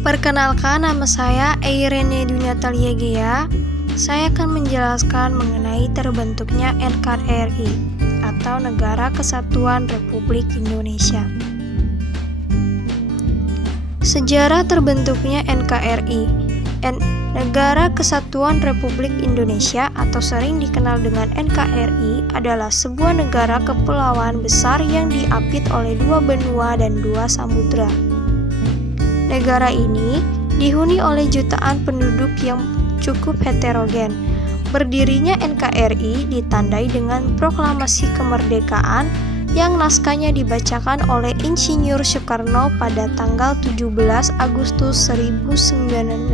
Perkenalkan, nama saya Eirene Dunatalia Gea. Saya akan menjelaskan mengenai terbentuknya NKRI atau Negara Kesatuan Republik Indonesia. Sejarah terbentuknya NKRI. Negara Kesatuan Republik Indonesia atau sering dikenal dengan NKRI adalah sebuah negara kepulauan besar yang diapit oleh dua benua dan dua samudra. Negara ini dihuni oleh jutaan penduduk yang cukup heterogen. Berdirinya NKRI ditandai dengan proklamasi kemerdekaan yang naskahnya dibacakan oleh Insinyur Soekarno pada tanggal 17 Agustus 1945.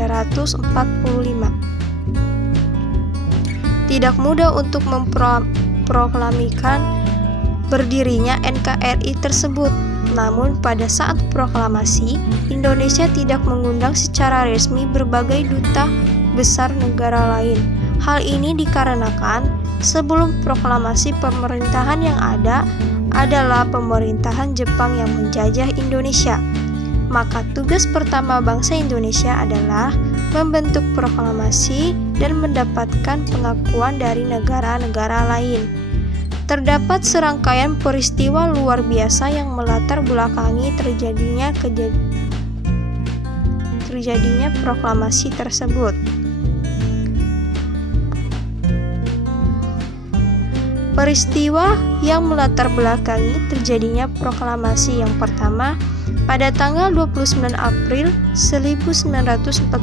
Tidak mudah untuk memproklamikan berdirinya NKRI tersebut. Namun pada saat proklamasi, Indonesia tidak mengundang secara resmi berbagai duta besar negara lain. Hal ini dikarenakan sebelum proklamasi pemerintahan yang ada adalah pemerintahan Jepang yang menjajah Indonesia. Maka tugas pertama bangsa Indonesia adalah membentuk proklamasi dan mendapatkan pengakuan dari negara-negara lain. Terdapat serangkaian peristiwa luar biasa yang melatar belakangi terjadinya proklamasi tersebut. Peristiwa yang melatar belakangi terjadinya proklamasi yang pertama pada tanggal 29 April 1945,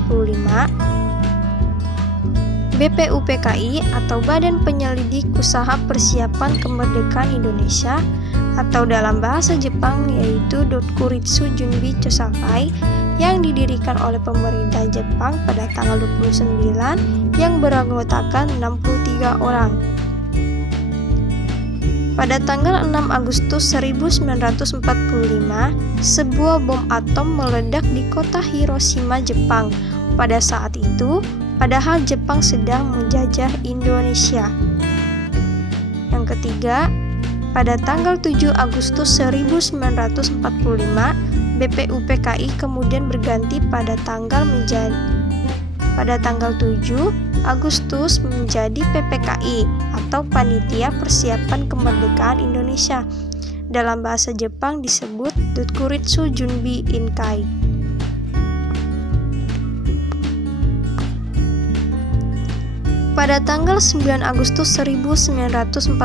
BPUPKI atau Badan Penyelidik Usaha Persiapan Kemerdekaan Indonesia atau dalam bahasa Jepang yaitu Dokuritsu Junbi Chosakai yang didirikan oleh pemerintah Jepang pada tanggal 29 yang beranggotakan 63 orang. Pada tanggal 6 Agustus 1945, sebuah bom atom meledak di kota Hiroshima, Jepang. Pada saat itu, padahal Jepang sedang menjajah Indonesia. Yang ketiga, pada tanggal 7 Agustus 1945, BPUPKI kemudian berganti pada tanggal 7 Agustus menjadi PPKI atau Panitia Persiapan Kemerdekaan Indonesia. Dalam bahasa Jepang disebut Dokuritsu Junbi Inkai. Pada tanggal 9 Agustus 1945,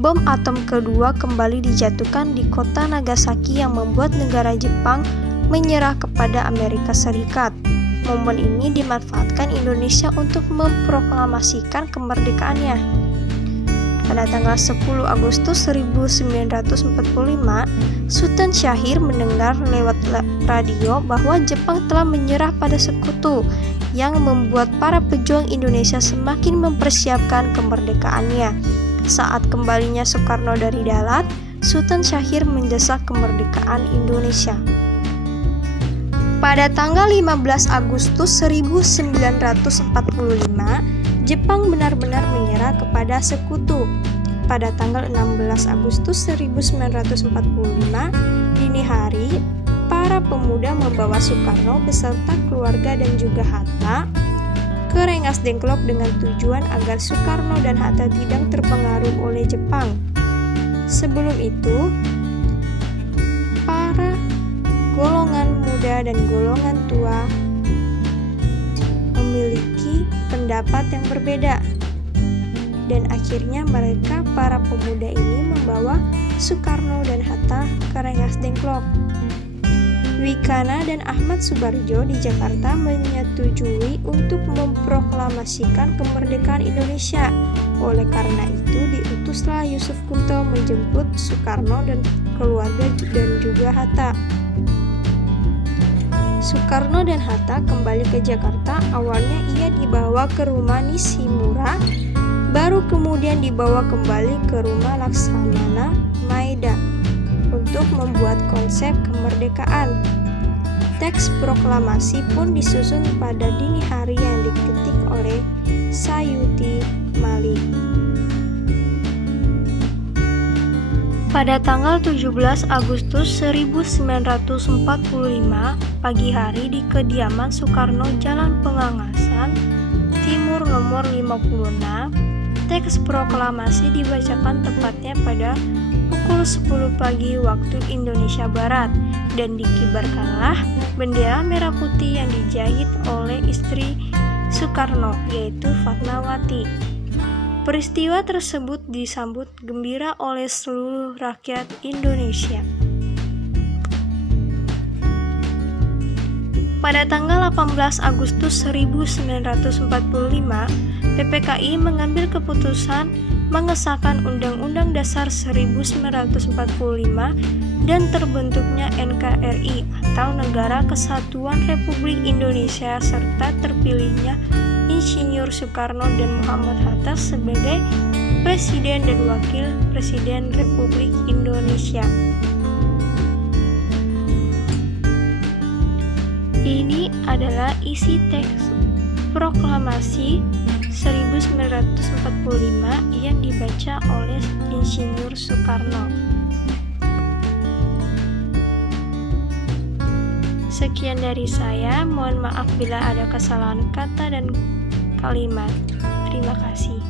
bom atom kedua kembali dijatuhkan di kota Nagasaki yang membuat negara Jepang menyerah kepada Amerika Serikat. Momen ini dimanfaatkan Indonesia untuk memproklamasikan kemerdekaannya. Pada tanggal 10 Agustus 1945, Sultan Syahrir mendengar lewat radio bahwa Jepang telah menyerah pada sekutu, yang membuat para pejuang Indonesia semakin mempersiapkan kemerdekaannya. Saat kembalinya Soekarno dari Dalat, Sultan Syahrir mendesak kemerdekaan Indonesia. Pada tanggal 15 Agustus 1945, Jepang benar-benar menyerah kepada sekutu. Pada tanggal 16 Agustus 1945, dini hari, para pemuda membawa Soekarno beserta keluarga dan juga Hatta ke Rengas Dengklok dengan tujuan agar Soekarno dan Hatta tidak terpengaruh oleh Jepang. Sebelum itu, para golongan muda dan golongan tua memiliki pendapat yang berbeda, dan akhirnya mereka para pemuda ini membawa Soekarno dan Hatta ke Rengas Dengklok. Wikana dan Ahmad Subarjo di Jakarta menyetujui untuk memproklamasikan kemerdekaan Indonesia. Oleh karena itu, diutuslah Yusuf Kunto menjemput Soekarno dan keluarga dan juga Hatta. Soekarno dan Hatta kembali ke Jakarta. Awalnya ia dibawa ke rumah Nishimura, baru kemudian dibawa kembali ke rumah Laksamana Maeda untuk membuat konsep kemerdekaan. Teks proklamasi pun disusun pada dini hari yang diketik oleh Sayuti Malik. Pada tanggal 17 Agustus 1945 pagi hari di kediaman Soekarno Jalan Pengangasan Timur nomor 56, teks proklamasi dibacakan tepatnya pada pukul 10 pagi waktu Indonesia Barat dan dikibarkanlah bendera merah putih yang dijahit oleh istri Soekarno yaitu Fatmawati. Peristiwa tersebut disambut gembira oleh seluruh rakyat Indonesia. Pada tanggal 18 Agustus 1945, PPKI mengambil keputusan mengesahkan Undang-Undang Dasar 1945 dan terbentuknya NKRI atau Negara Kesatuan Republik Indonesia serta terpilihnya Insinyur Soekarno dan Muhammad Hatta sebagai Presiden dan Wakil Presiden Republik Indonesia. Ini adalah isi teks proklamasi 1945 yang dibaca oleh Insinyur Soekarno. Sekian dari saya, mohon maaf bila ada kesalahan kata dan kalimat. Terima kasih.